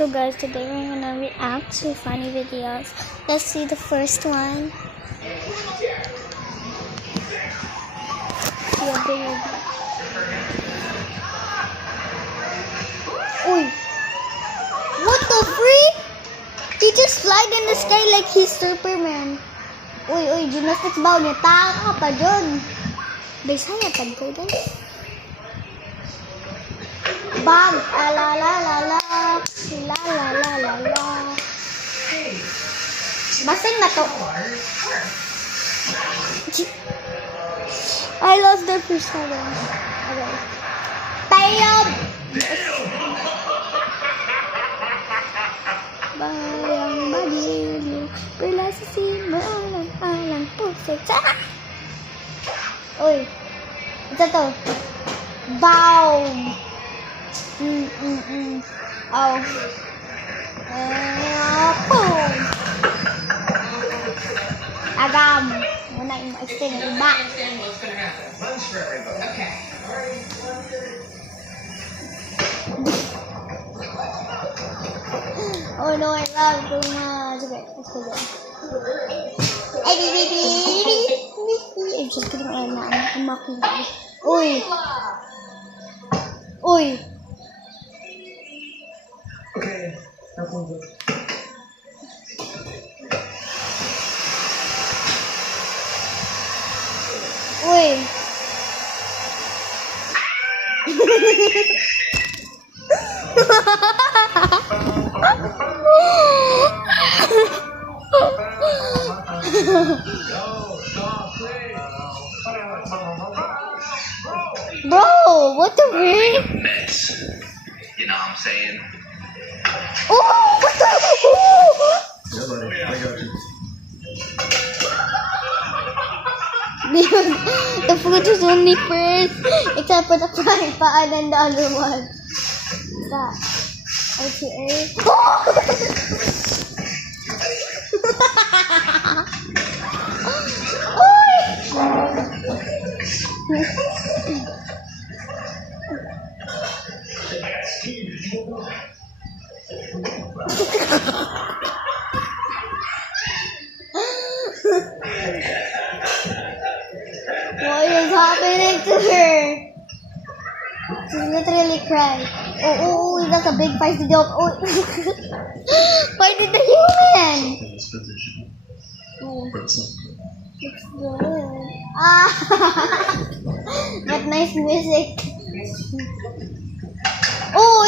So guys, today we're gonna react to funny videos. Let's see the first one. Uy! What the freak? He just flied in the sky like he's Superman. Uy, gymnastics bow niya. Taka pa dyan. Bisaya pag ko dyan. Bang! La la la la. La la la la la. Basing na to. I lost the first one. Okay. Tayob! Bayang bagilyo. Perla sa simalang alang puso. Uy. Ito to. Bow! Oh. Boom! Agam! Muna yung ma-extend yung iba. Okay. Oh no, I love too much. Okay, let's go there. I'm just kidding. I'm mocking you. Uy! Uy! Okay. Uy! Bro, what the freak? Mess. You know what I'm saying? Oh, what the? Yeah, buddy. I got you. The food is only first, except for the frying pan and the other one. What's that? RTA. What is happening to her? She's literally crying. Oh, that's a big feisty dog. Oh. Why did the human? In this position. Oh, But it's it's good. Ah, what nice music. Oh,